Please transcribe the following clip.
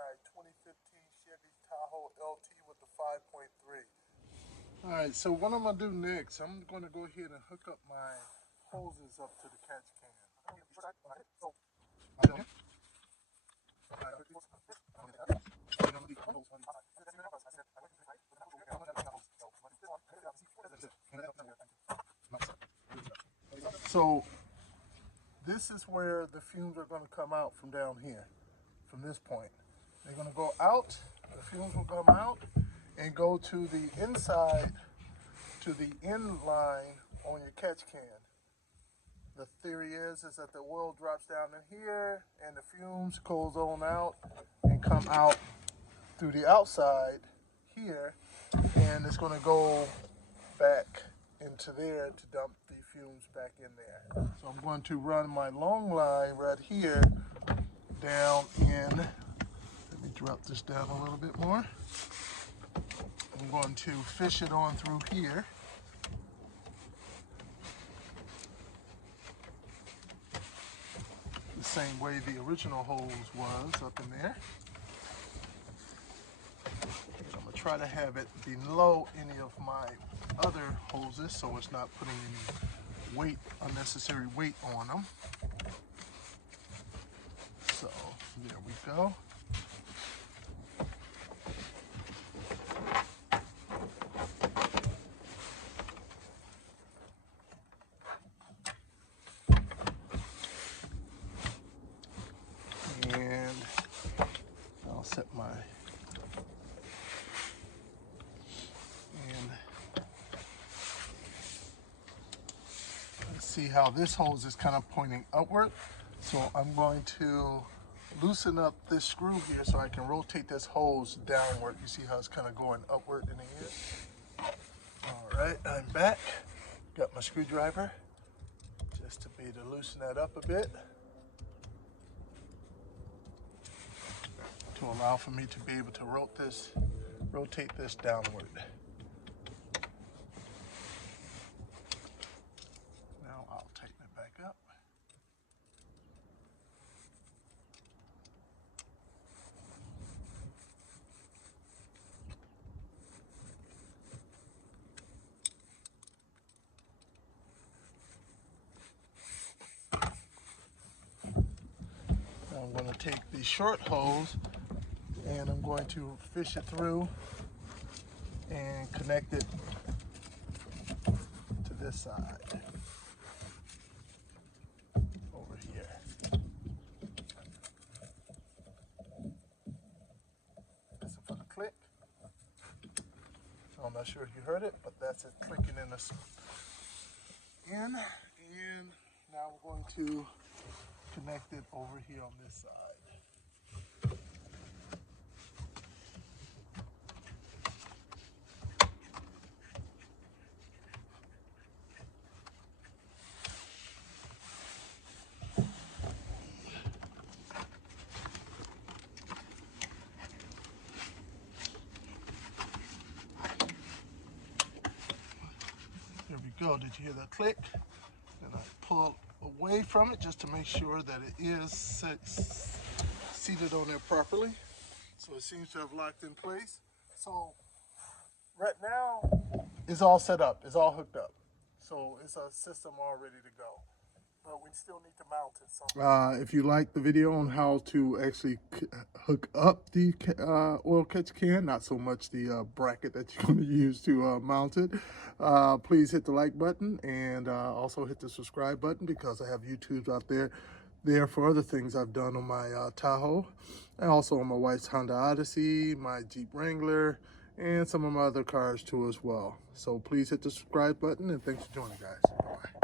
my 2015 Chevy Tahoe LT with the 5.3. Alright, so what I'm going to do next, I'm going to go ahead and hook up my hoses up to the catch can. So this is where the fumes are going to come out from down here, from this point. They're going to go out, the fumes will come out and go to the inside, to the end line on your catch can. The theory is that the oil drops down in here and the fumes goes on out and come out through the outside here, and it's going to go back into there to dump the fumes back in there. So I'm going to run my long line right here down in, let me drop this down a little bit more. I'm going to fish it on through here. The same way the original hose was up in there. And I'm going to try to have it below any of my other hoses so it's not putting any weight, unnecessary weight on them. So there we go. And I'll set my, and let's see how this hose is kind of pointing upward. So I'm going to loosen up this screw here so I can rotate this hose downward. You see how it's kind of going upward in the air? All right, I'm back. Got my screwdriver just to be to loosen that up a bit, to allow for me to be able to rotate this downward. Now I'll tighten it back up. Now I'm going to take the short hose and I'm going to fish it through and connect it to this side over here. Listen for the click. I'm not sure if you heard it, but that's it clicking in the in. And now we're going to connect it over here on this side. There we go. Did you hear that click? Then I pull away from it just to make sure that it is seated on there properly. So it seems to have locked in place. So right now it's all set up, it's all hooked up. So it's a system all ready to go. But we still need to mount it somewhere. If you like the video on how to actually hook up the oil catch can, not so much the bracket that you're going to use to mount it, please hit the like button and also hit the subscribe button, because I have YouTubes out there for other things I've done on my Tahoe, and also on my wife's Honda Odyssey, my Jeep Wrangler, and some of my other cars too as well. So please hit the subscribe button, and thanks for joining, guys. Bye-bye.